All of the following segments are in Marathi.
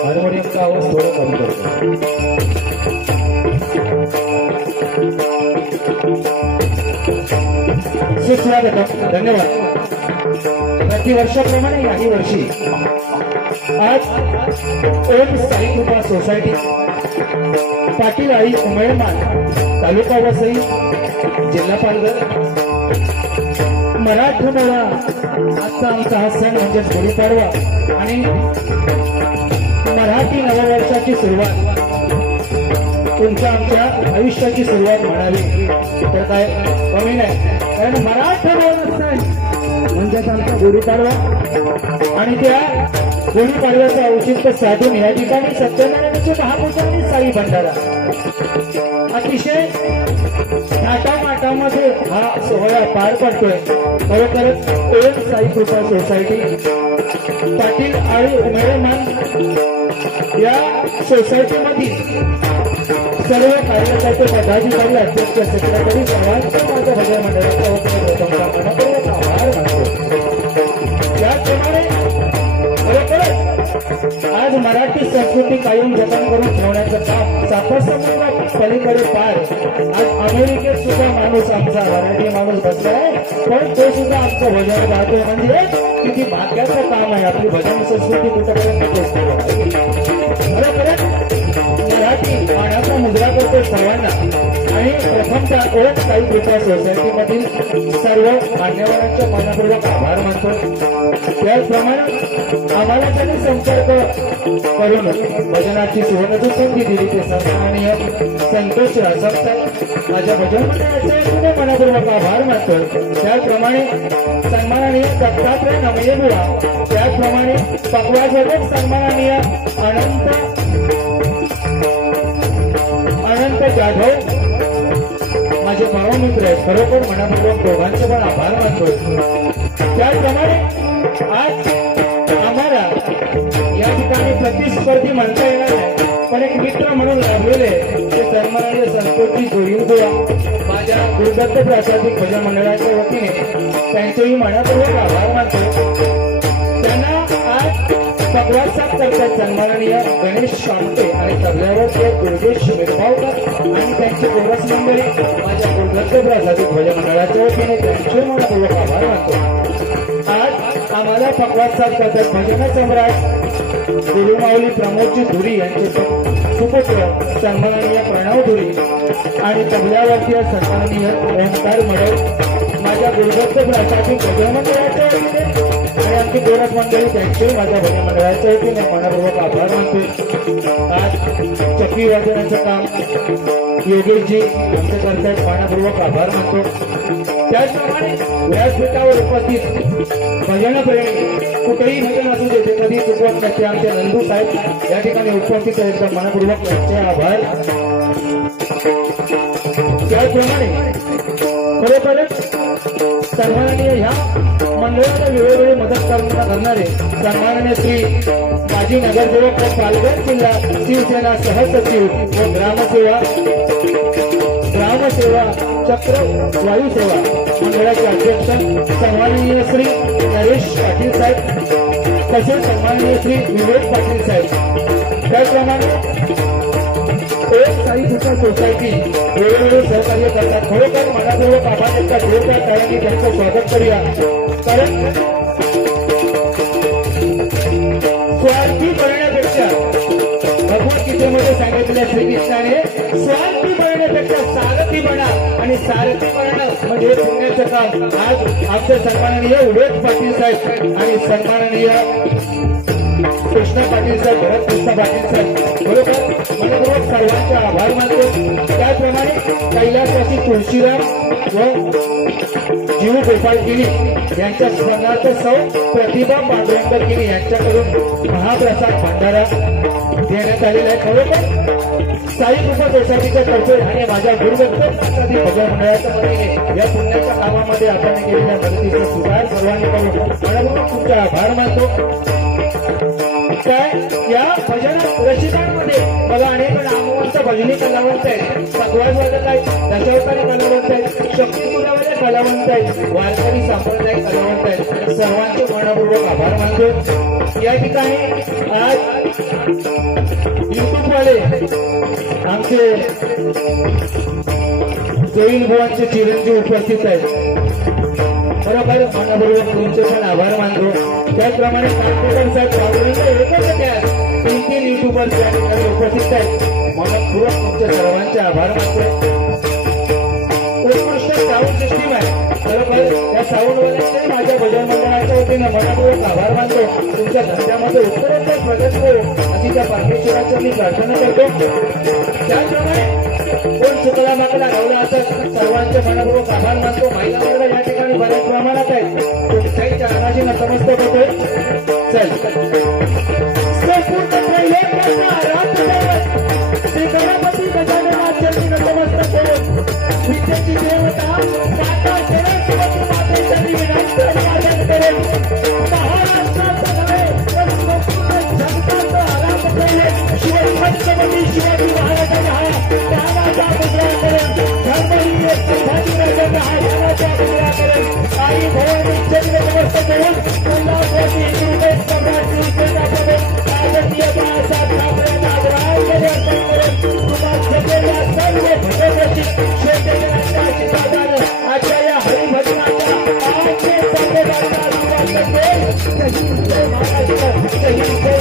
हार्मोनियमचा आवाज थोडा कमी करतो. धन्यवाद. प्रतिवर्षाप्रमाणे याही वर्षी आज ओम साई कृपा सोसायटी पाटील आई उमेळमान तालुका वसई जिल्हा पालघर मराठमोळा आजचा आमचा हा सण म्हणजे गुढीपाडवा आणि मराठी नववर्षाची सुरुवात तुमच्या आमच्या आयुष्याची सुरुवात म्हणावी तर काय कमी नाही. कारण मराठमोळा सण म्हणजेच आमचा गुढीपाडवा आणि त्या गुढीपाडव्याचं औचित्य साधून या ठिकाणी सत्यनारायणाचे महापूजा आणि साई भंडारा अतिशय थाटामाटामध्ये हा सोहळा पार पडतोय. खरोखरच ओम साई कृपा सोसायटी पाटील आणि उमेळमान या सोसायटीमधील सर्व कार्यकर्ते पदाधिकारी अध्यक्ष सेक्रेटरी सर्वांचा माझ्या भजन मंडळाच्या वतीने मनपूर्वक आभार मानतो. त्याचप्रमाणे आज मराठी संस्कृती कायम जतन करून ठेवण्याचं काम सापसमोर पलीकडे पार आज अमेरिकेत सुद्धा माणूस आमचा मराठी माणूस बसला आहे पण तो सुद्धा आमचं भजन गातो म्हणजे किती भाग्याचं काम आहे. आपली भजन संस्कृती कुठपर्यंत पोहोचते मराठी मानाचा मुद्रा करतो सर्वांना. आणि प्रथमतः ओम साई कृपा सोसायटीमधील सर्व मान्यवरांच्या मनपूर्वक आभार मानतो. त्याचप्रमाणे आम्हाला त्यांनी संपर्क करून भजनाची सुवर्ण संधी दिली ते सन्माननीय संतोष राजसप्ताह माझ्या भजन मंडळाचे मनपूर्वक आभार मानतो. त्याचप्रमाणे सन्माननीय दत्तात्रय नमयेबुवा त्याचप्रमाणे पकवाजोगत सन्माननीय अनंत जाधव माझे भावमित्र आहेत, खरोखर मनापूर्वक दोघांचे पण आभार मानतो. त्याचप्रमाणे आज आम्हाला या ठिकाणी प्रतिस्पर्धी म्हणता येणार नाही, पण एक मित्र म्हणून लाभलेले ते सन्माननीय संस्कृती जोडील गोवा माझ्या गुरुदत्त प्रासादिक भजन मंडळाच्या वतीने त्यांचेही मनापूर्वक आभार मानतो. त्यांना आज संवाद साथ करतात सन्माननीय गणेश शामटे आणि तबल्यावर ते दुर्गेश मिरगावकर आणि त्यांची कोरस मंडळी माझ्या गुरुदत्त प्रासादिक भजन मंडळाच्या वतीने त्यांचे मनापूर्वक आभार मानतो. आज आम्हाला संवाद साथ करतात भजन सम्राट गुरुमाऊली प्रमोदजी धुरी यांचे सुपुत्र सन्माननीय प्रणव धुरी आणि तबल्यावरती सन्माननीय ओंकार मडव माझ्या गुरुदत्त प्रासादिक भजन मंडळाच्या वतीने आणि आमची गोरख मंडळी त्यांचे माझ्या भजन मंडळाच्या वतीने मनापूर्वक आभार मानतो. आज चक्री वादनाचं काम योगेशजी आमचे करतात, मनापूर्वक आभार मानतो. त्याचप्रमाणे व्यासपीठावर उपस्थित भजनप्रेमी कुठेही भजन असू देते कधी चुकवत नसते आमचे नंदू साहेब या ठिकाणी उपस्थित आहेत, तर मनापूर्वक त्यांचे आभार. त्याचप्रमाणे खरोखरच सन्माननीय ह्या मंडळाला वेळोवेळी मदत करणारे सन्माननीय श्री माजी नगरसेवक व पालघर जिल्हा शिवसेना सहसचिव व ग्रामसेवा चक्र वायुसेवा मंडळाचे अध्यक्ष सन्माननीय श्री नरेश पाटील साहेब तसेच सन्माननीय श्री विवेक पाटील साहेब. त्याचप्रमाणे एक साई सुपर सोसायटी वेगवेगळे सहकार्य करतात. खरोखर मनापूर्वक आपण एका जोरदार टाळ्यांनी त्यांचं स्वागत करूया. कारण स्वार्थी बनण्यापेक्षा भगवद्गीतेमध्ये सांगितलेल्या श्रीकृष्णाने स्वार्थी बनण्यापेक्षा सारथी बना आणि सारथी बनणं म्हणजे पुण्याचं काम. आज आमचे सन्माननीय उडेश पाटील साहेब आणि सन्माननीय कृष्ण पाटील साहेब भरत कृष्ण पाटील साहेब बरोबर मनपूर्वक सर्वांचे आभार मानतो. त्याचप्रमाणे कैलासवासी तुळशीराम व जीव गोपाळगिरी यांच्या स्मरणार्थ सौ प्रतिभा पांडुरंग गिरी यांच्याकडून महाप्रसाद भंडारा देण्यात आलेला आहे. खरोखर साई कृपा सोसायटीच्या तर्फे आणि माझ्या गुरुदत्त प्रासादिक भजन मंडळाच्या वतीने या पुण्याच्या कामामध्ये आपण केलेल्या मदतीचा सुधार सर्वांनी करून मनपूर्वक तुमचे आभार मानतो. काय या भजन रसिकांमध्ये मला अनेक नामवंत भजनी कलावंत आहेत, सकवाज वादक आहेत, दशावतारी कलावंत आहेत, शक्ती पुरावाले कलावंत आहेत, वारकरी सांप्रदायिक कलावंत आहेत. सर्वांचे मनपूर्वक आभार मानतो. या ठिकाणी आज युट्यूबवाले आमचे जोईल भुवांचे चिरंजीव उपस्थित आहेत, बरोबर मनपूर्वक तुमचे पण आभार मानतो. त्याचप्रमाणे कांतेकर साहेब पांडुरंग एकच त्या 3 युट्यूबर्स या ठिकाणी उपस्थित आहेत, मनपूर्वक तुमच्या सर्वांचे आभार मानतो. उत्कृष्ट साऊंड सिस्टीम आहे, बरोबर या साऊंडवाल्यांचे माझ्या भजन मंडळाच्या वतीने मनपूर्वक आभार मानतो. तुमच्या धंद्यामध्ये उत्तरोत्तर प्रगती हो अशी त्या परमेश्वराची मी प्रार्थना करतो. त्याचप्रमाणे कोण चुकला मागला गावला असत सर्वांचे मनपूर्वक आभार मानतो. महिला वर्ग या ठिकाणी बऱ्याच प्रमाणात आहे, कुठल्याही चरणाची नतमस्तक होतोय. चल श्री गणपती गजाननाथ नतमस्तक होऊन विद्येची देवता माता सरस्वती मातेसाठी विनंती वादन करेल. महाराष्ट्राचं नव्हे तर संपूर्ण जगताचं आराम करेल. शिवछत्रपती शिवाजी महाराजांना हा ज्ञानाचा मुद्रा करेल. धर्मवीर संभाजी राजांना हा ज्ञानाचा मुद्रा करेल. आई भवानी चंद्र नमस्तक होऊन कोल्हापूरची हिंदू सम्राट शिवसेना राजकीय बाळासाहेब ठाकरे नागराज अर्पण करेल. तुम्हाला सगळ्या सर्व भजनरसिक श्रोतेजनांच्या आशीर्वादाने आजच्या या हरिभजनाच्या आजचे संमेलनाला सुरुवात करते. जय महाराष्ट्र, जय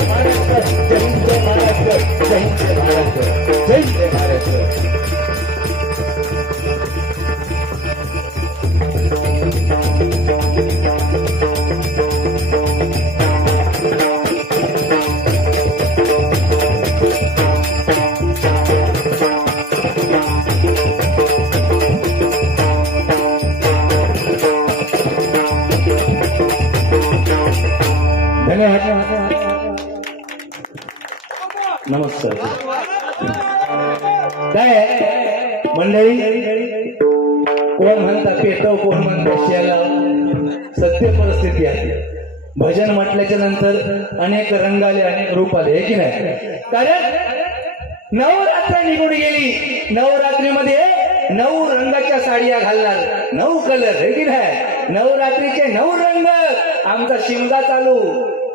महाराष्ट्र, जय महाराष्ट्र, जय महाराष्ट्र, जय महाराष्ट्र. नमस्कार. काय मंडळी कोण म्हणता पेटव, कोण म्हणता शेला. सत्य परिस्थिती आहे. भजन म्हटल्याच्या नंतर अनेक रंग आले, अनेक रूप आले, हे की नाही? कारण नवरात्र निघून गेली. नवरात्रीमध्ये 9 रंगाच्या साड्या घालणार, 9 कलर, हे की नाही? नवरात्रीचे 9 रंग. आमचा शिमगा चालू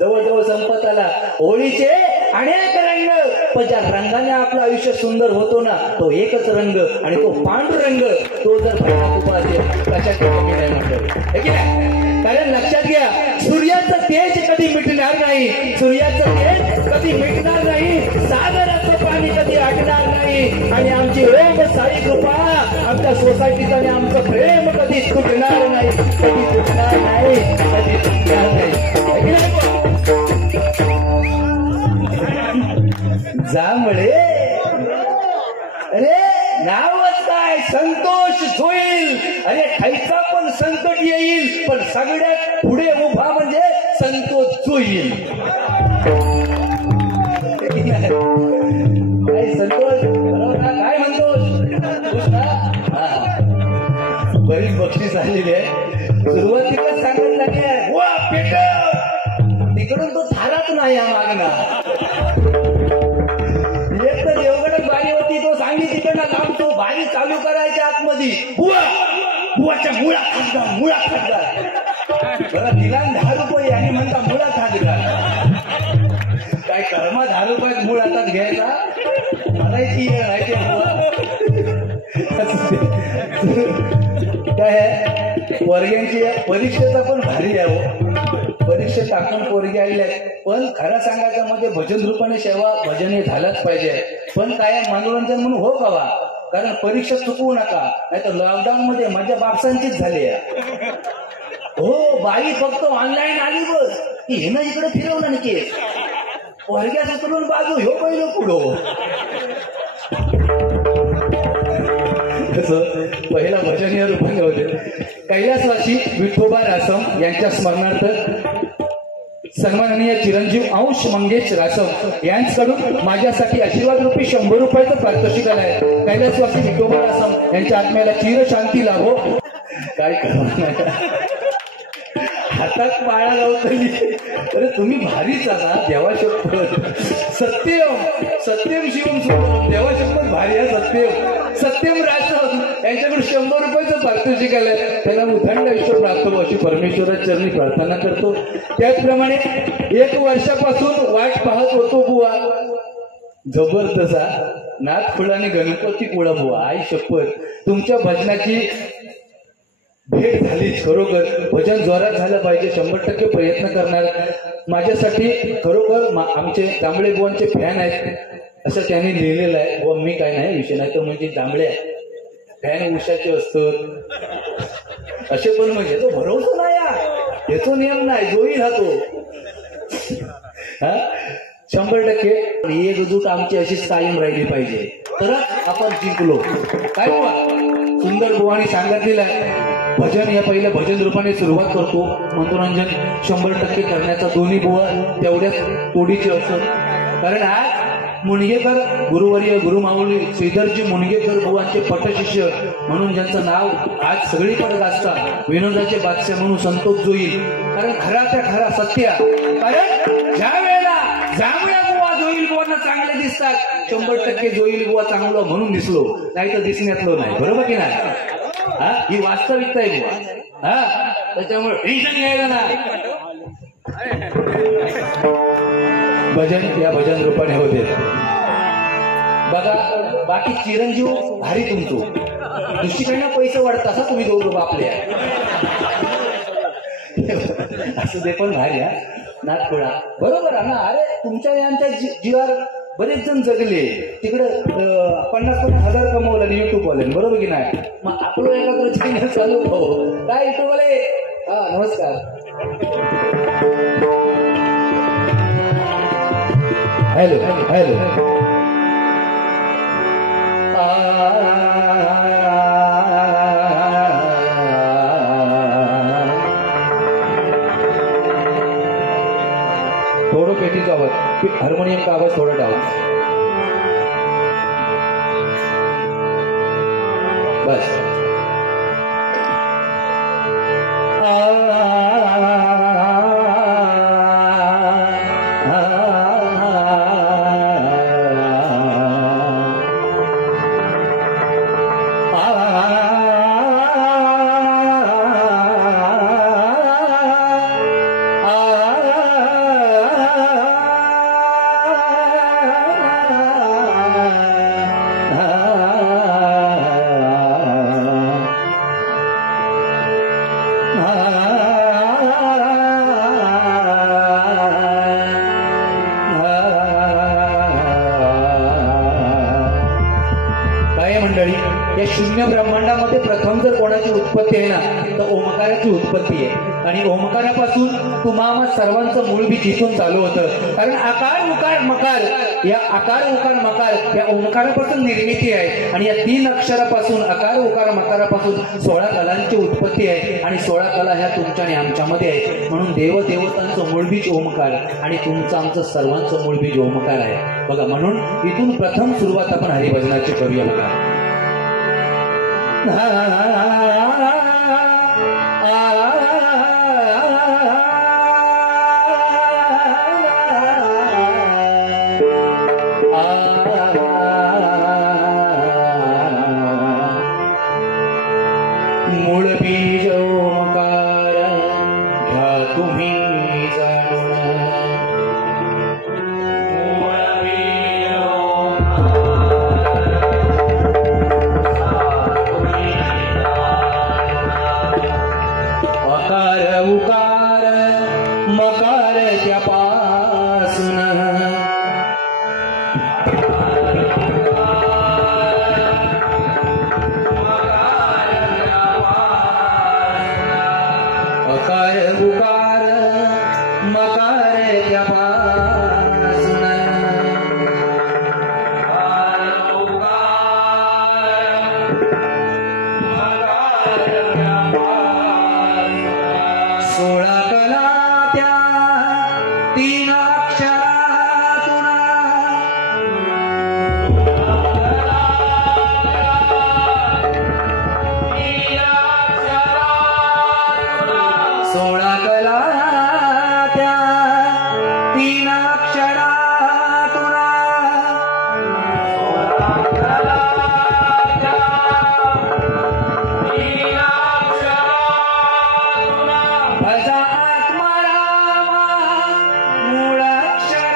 जवळजवळ संपत आला. होळीचे अनेक रंग, पण ज्या रंगाने आपलं आयुष्य सुंदर होतो ना, तो एकच रंग, आणि तो पांढुरंग. तो जर भजनात उभा असेल, कशात कमी नाही म्हणतो, हे की नाही? कारण लक्षात घ्या, सूर्याचं तेज कधी मिटणार नाही. सूर्याचं तेज कधी मिटणार नाही. सागराचं पाणी कधी आटणार नाही. आणि आमची ओम साई कृपा आमच्या सोसायटीचं आणि आमचं प्रेम कधी तुटणार नाही, कधी तुटणार नाही, कधी तुटणार नाही. जांभळे, अरे नावच काय, संतोष होईल. अरे खायचा पण संकट येईल, पण सगळ्यात पुढे उभा म्हणजे संतोष होईल. काय संतोष, बरोबर ना? काय म्हणतोस बरीच बक्षीस आलेली आहे. सुरुवातीलाच सांगत नाही, वा पेटव, तिकडून तो थाराच नाही हा मागणा. एक तर देवगडच बारी होती, तो सांगी तिकडनं लांबतो, बारी चालू करायच्या आतमध्ये बुवा, बुवाच्या मुळा खासदार, मुळा खासदार. बरं तिला 10 रुपये आणि म्हणता मुळा खासदार. काय कर्मा 10 रुपयात मूळ हातात घ्यायचा, म्हणायची राहायचे काय. वर्ग्यांची परीक्षेचा पण भारी आहे. परीक्षेत टाकून पोरगी आलेली आहे. पण खरं सांगायचं म्हणजे भजन रूपाने सेवा, भजन हे झालंच पाहिजे. पण काय मनोरंजन म्हणून हो कावा, कारण परीक्षा चुकवू नका, नाही तर लॉकडाऊन मध्ये माझ्या बापसांचीच झाली आहे. हो, बाई फक्त ऑनलाईन आली बस की हे ना इकडे फिरवलं ना केस, वर्ग्या सुटून बाजू ह्यो पहिलं पुढं. पहिला भजन या रूपाने होते. कैलासवासी विठोबा रासम यांच्या स्मरणार्थ सन्माननीय चिरंजीव अंश मंगेश रासम यांच्याकडून माझ्यासाठी आशीर्वाद रूपी 100 रुपयाचं पारितोषिक आलंय. कैलासवासी विठोबा रासम यांच्या आत्म्याला चिर शांती लाभो. काय करणार, हातात पाळा लावतली. अरे तुम्ही भारीच आहात, देवा शपथ. सत्यम सत्यम शिवम सुंदरम, देवा शपथ भारी आहे. सत्यम सत्यम रासम यांच्याकडून 100 रुपयाचं पारितोषिक आलंय. त्यांना उदंड आयुष्य प्राप्त हो अशी परमेश्वराच्या चरणी प्रार्थना करतो. त्याचप्रमाणे 1 वर्षापासून वाट पाहत होतो बुवा, जबरदस्त नाथ फुलाने गणपती कुळा बुवा. आई शपथ तुमच्या भजनाची भेट झालीच. खरोखर भजन जोरात झालं पाहिजे, 100% प्रयत्न करणार. माझ्यासाठी खरोखर आमचे जांभळे बुवांचे फॅन आहेत असं त्यांनी लिहिलेलं आहे. बुवा मी काय नाही, विषय नाही तर म्हणजे जांभळे फॅन उषाचे असतात असे. पण म्हणजे तो भरवतो नाही, याचा नियम नाही, जोही राहतो. 100% एकजूट आमची अशीच कायम राहिली पाहिजे, तरच आपण जिंकलो. काय बुवा सुंदर बुवानी सांगितलेलं आहे. भजन या पहिल्या भजन रूपाने सुरुवात करतो. मनोरंजन 100% करण्याचा दोन्ही बुवा तेवढ्याच तोडीचे असत. कारण आज मुनगेकर गुरुवर्य गुरुमाऊली श्रीधरजी मुनगेकर बुवांचे पटशिष्य म्हणून ज्यांचं नाव आज सगळीकडे गाजतात, विनोदाचे बादशाह म्हणून संतोष जोईल. कारण खराच्या खरा सत्य, कारण ज्या वेळेला जांभळ्या बुवा जोईल बुवांना चांगले दिसतात, 100% जोईल बुवा चांगलं म्हणून दिसलो, नाही तर दिसण्यातलो नाही. बरोबर की नाही? ही वास्तविकता आहे बुवा. त्याच्यामुळे टेन्शन घ्यायला ना. भजन या भजन रूपाने होते. बघा बाकी चिरंजीव भारी तुमचो, दुसरीकडनं पैसे वाढत असा तुम्ही दोघं आपल्या असं ते पण भारी. नागपुरा बरोबर आहे ना. अरे तुमच्या यांच्या जीवावर बरेच जण जगले, तिकडे 50,000 कमवलं युट्यूब वाले, बरोबर की नाही? मग आपलं एखादं चॅनल चालू हो काय युट्यूब वाले. नमस्कार. Hello hello. थोडं पेटीचा आवाज, हार्मोनियम का आवाज थोडा डाऊन. बस या शून्य ब्रह्मांडामध्ये प्रथम जर कोणाची उत्पत्ती आहे ना तर ओमकाराची उत्पत्ती आहे. आणि ओमकारापासून तुम्हा सर्वांचं मूळ बी जिथून चालू होतं. कारण आकार उकार मकार या आकार उकार मकार या ओमकारापासून निर्मिती आहे. आणि या 3 अक्षरापासून आकार उकार मकारापासून 16 कलांची उत्पत्ती आहे. आणि 16 कला ह्या तुमच्या आणि आमच्यामध्ये आहे. म्हणून देवदेवतांचं मूळ बीज ओमकार आणि तुमचं आमचं सर्वांचं मूळ बीज ओमकार आहे बघा. म्हणून इथून प्रथम सुरुवात आपण हरिभजनाची करूया बघा. मूळ बीज ओंकार घ्या तुम्ही जाणून. अकार उकार मकार त्यापासून अकार उकार मकार त्यापासून सोळा कला त्या 3 अक्षरातून. सोळा कला त्या 3 अक्षरातून. भजा आत्मारामा मूळाक्षरातून.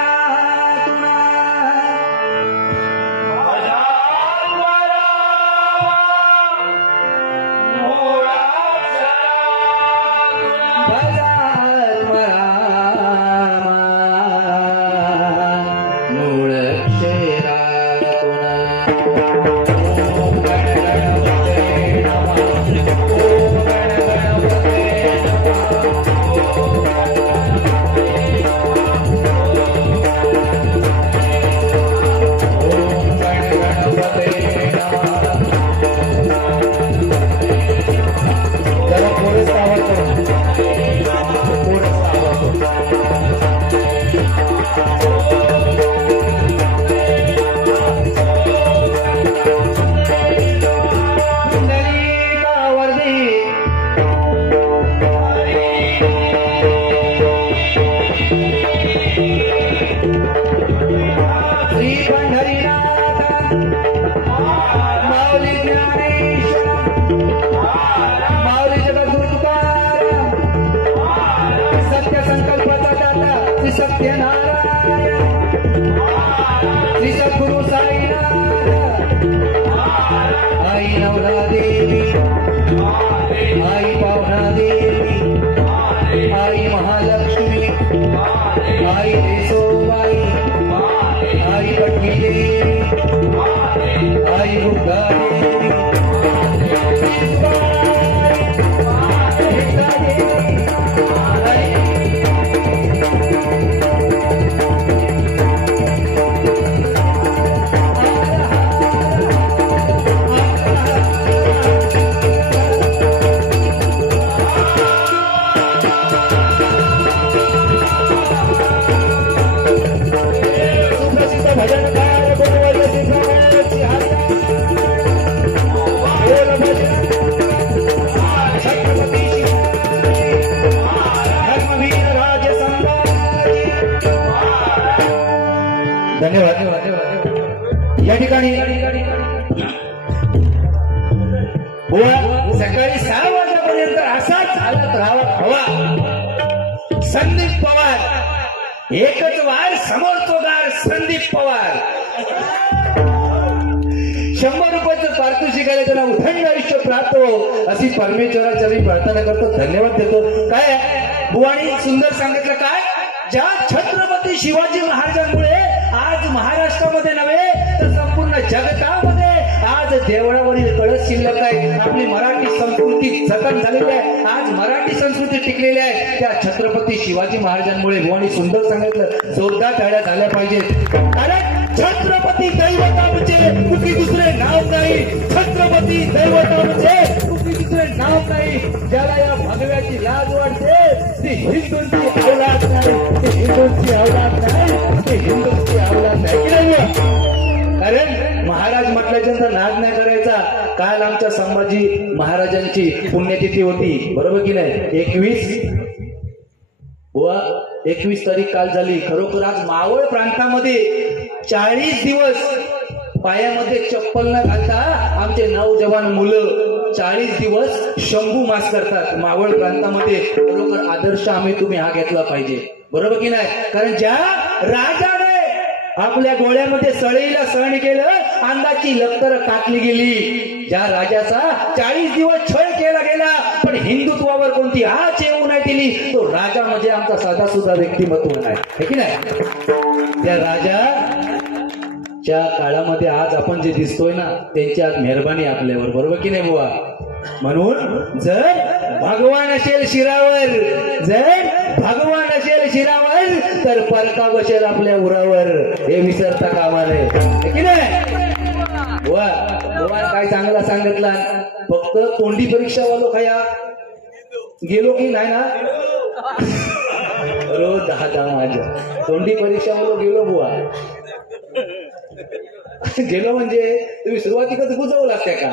भजा आत्मारामा मूळाक्षरातून. ओम गणगणपते नमः. ओम गणगणपते जरा थोडंसं आवाज करा. थोडंसं आवाज करा. पुंडलिकावर्धी श्री पंढरीनाथ माऊली ज्ञानेश्वर माऊली जगद्गुरु तुकाराम सत्य संकल्पाचा दाता श्री सत्यनारायण श्री सद्गुरु साईनाथ आई नवला देवी आई पावना देवी आई महालक्ष्मी आई देसोबाई आई पटनी देवी आई दुर्गा देवी सुप्रसिद्ध भजनकार गुरुवर्य सिद्धरामाची हरिया. बुवा सकाळी 6 वाजेपर्यंत असाच हालत राहावा हवा. संदीप पवार एकच वार समोरचो गार संदीप पवार 100 रुपयाचं पारितोषिक आले त्यांना उथंड आयुष्य प्राप्त हो अशी परमेश्वराच्या मी प्रार्थना करतो. धन्यवाद देतो. काय बुवाणी सुंदर सांगितलं. काय ज्या छत्रपती शिवाजी महाराजांमुळे आज महाराष्ट्रामध्ये नव्हे तर संपूर्ण जगतामध्ये आज देवळावरील कळस शिल्लक आहे. आपली मराठी संस्कृती जतन झालेली आहे. आज मराठी संस्कृती टिकलेली आहे त्या छत्रपती शिवाजी महाराजांमुळे. बुवाणी सुंदर सांगितलं. जोरदार टाळ्या झाल्या पाहिजेत. कारण छत्रपती दैवतांचे कुठली दुसरे नाव नाही. छत्रपती दैवतांचे कुठली दुसरे नाव नाही. ज्याला या भगव्याची लाज वाटते ती हिंदूंची औलाद नाही. ती हिंदूंची औलाद नाही. ती हिंदूंची औलाद नाही की नाही. कारण महाराज म्हटल्याच्यानंतर नाद नाही करायचा. काल आमच्या संभाजी महाराजांची पुण्यतिथी होती बरोबर की नाही. 21 तारीख काल झाली. खरोखर आज मावळ प्रांतामध्ये 40 दिवस पायामध्ये चप्पल न घालता आमचे नौजवान मुलं 40 दिवस शंभू मास करतात मावळ प्रांतामध्ये. खरोखर आदर्श तुम्ही हा घेतला पाहिजे बरोबर की नाही. कारण ज्या राजाने आपल्या डोळ्यामध्ये सळईला सहन केलं अंगाची लक्तर टाकली गेली. ज्या राजाचा 40 दिवस छळ केला गेला पण हिंदुत्वावर कोणती आच येऊ नाही दिली तो राजा म्हणजे आमचा साधा सुद्धा व्यक्तिमत्व नाही की नाही. त्या राजाच्या काळामध्ये आज आपण जे दिसतोय ना त्यांची आज मेहरबानी आपल्यावर बरोबर की नाही बुवा. म्हणून जर भगवान असेल शिरावर जर भगवान असेल शिरावर तर परका बसेल आपल्या उरावर हे विसरता कामा नये की नाही. बुवा काय चांगला सांगितला. फक्त तोंडी परीक्षा वालो खया गेलो की नाही ना. रोज 10 माझ्या तोंडी परीक्षा वालो गेलो बुवा. गेलो म्हणजे तुम्ही सुरुवातीकच बुजवला त्या का.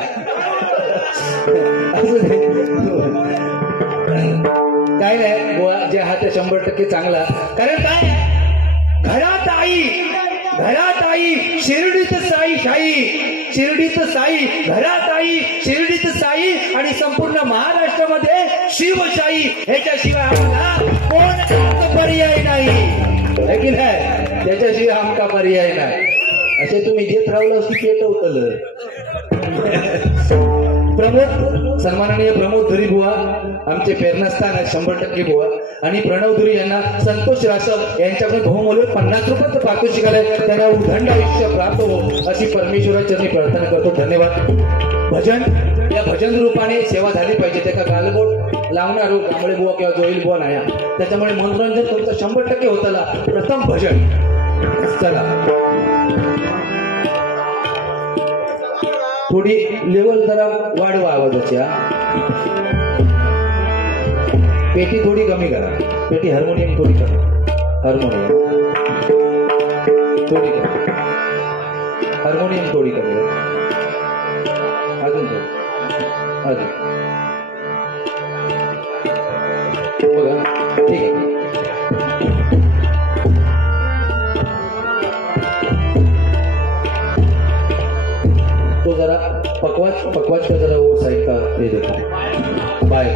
काय नाही बुवा जे हा ते 100% चांगला. कारण काय घरात आई शिर्डीत साई शाई शिर्डीत साई घरात आई शिर्डीत साई आणि संपूर्ण महाराष्ट्रामध्ये शिवशाही ह्याच्याशिवाय आम्हाला कोण पर्याय नाही की नाही. त्याच्याशिवाय आमचा पर्याय नाही. असे तुम्ही घेत राहिलं की पेटवतलं. प्रमोद सन्माननीय प्रमोद धुरी बुवा आमचे प्रेरणास्थान आहेत 100% बुवा. आणि प्रणव धुरी यांना संतोष रासव यांच्याकडे बहुमूल्य 50 रुपयाचं पारितोषिक आलंय. त्यांना उदंड आयुष्य प्राप्त हो अशी परमेश्वराच्या मी प्रार्थना करतो. धन्यवाद. भजन या भजन रूपाने सेवा झाली पाहिजे. त्याचा गालबोट लावणार हो कांबळे बुवा किंवा जोईल बुवा नाही. त्याच्यामुळे मनोरंजन तुमचं 100% होताला. प्रथम भजन चला थोडी लेवल जरा वाढवा आवाजाची. पेटी थोडी कमी करा. पेटी हार्मोनियम थोडी करा. हार्मोनियम थोडी करा. हार्मोनियम थोडी कमी अजून अजून बघा ठीक आहे. तो जरा पकवाज का जरा वो साइड का दे देता. बाय.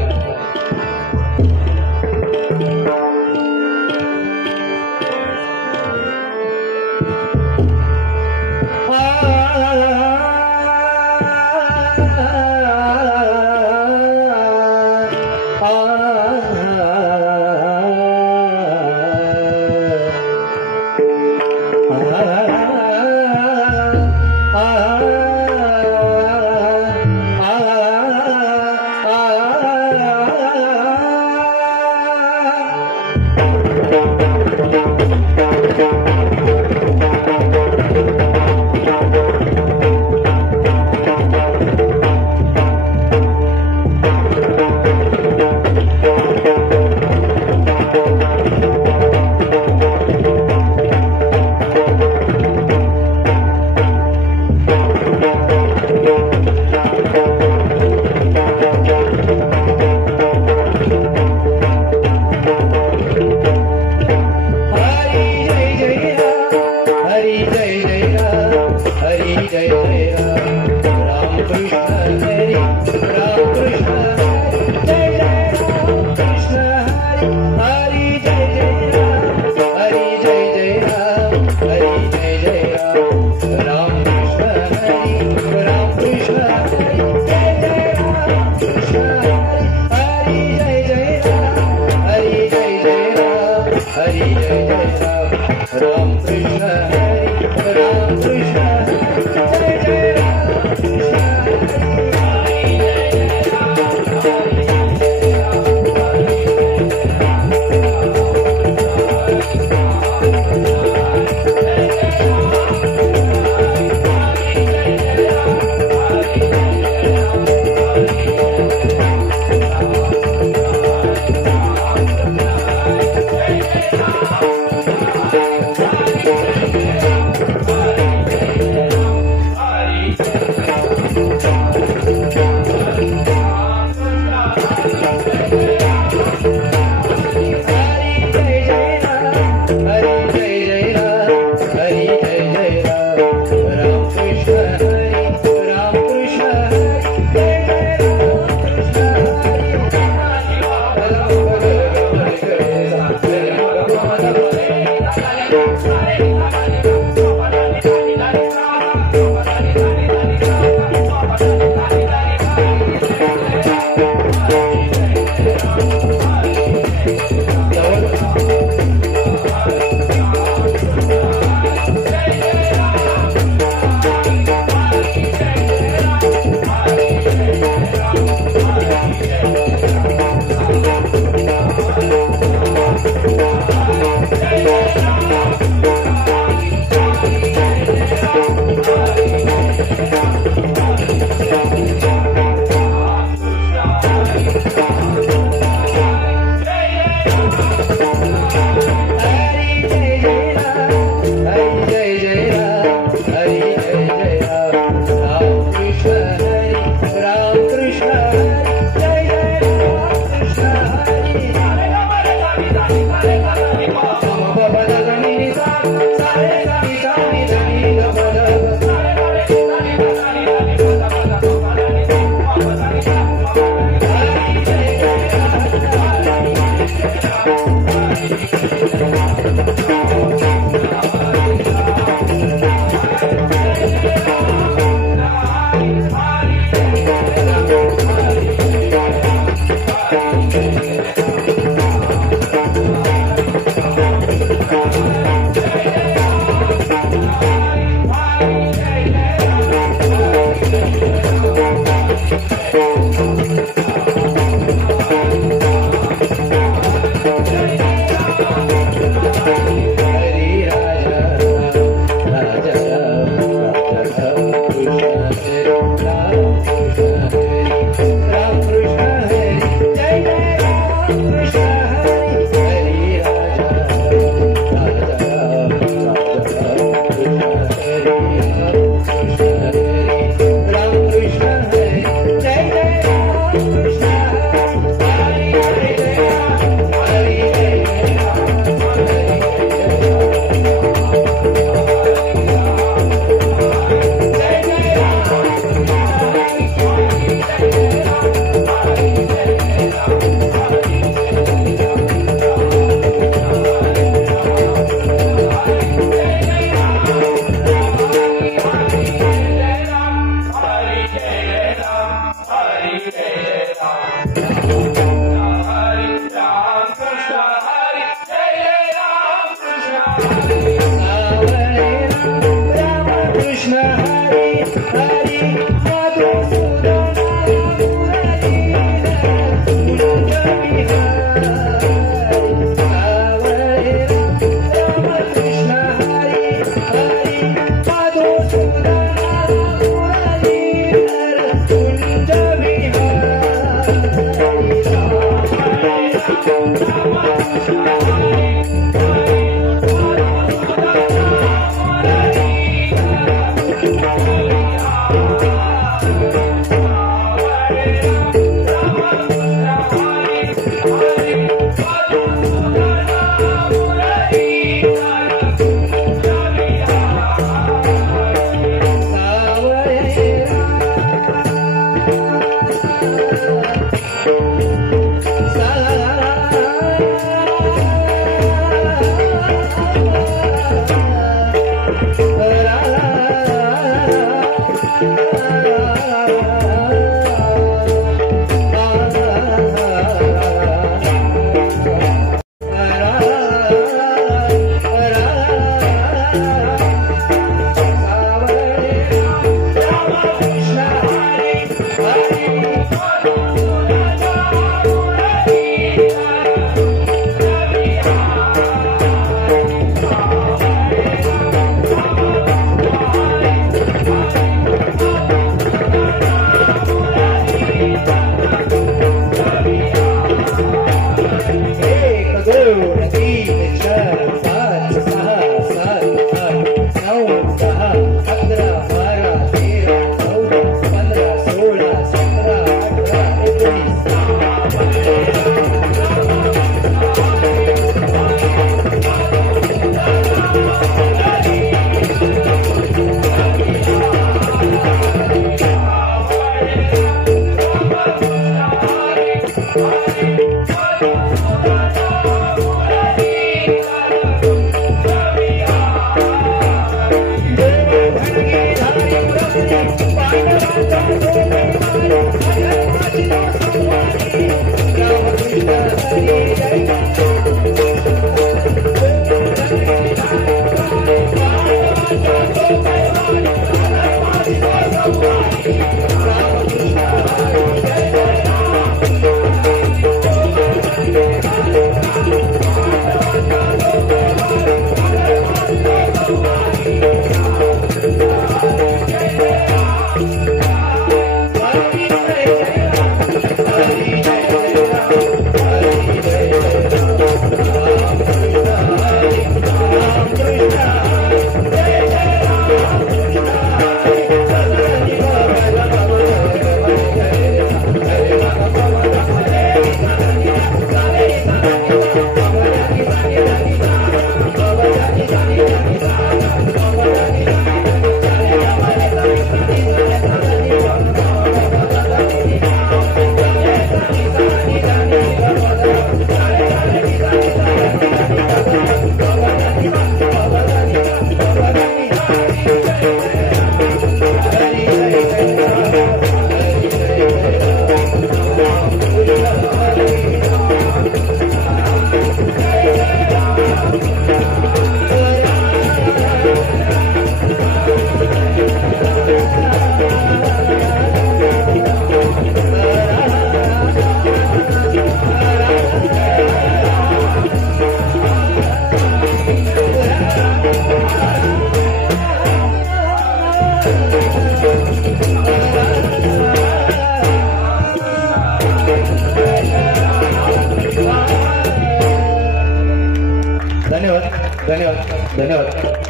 धन्यवाद.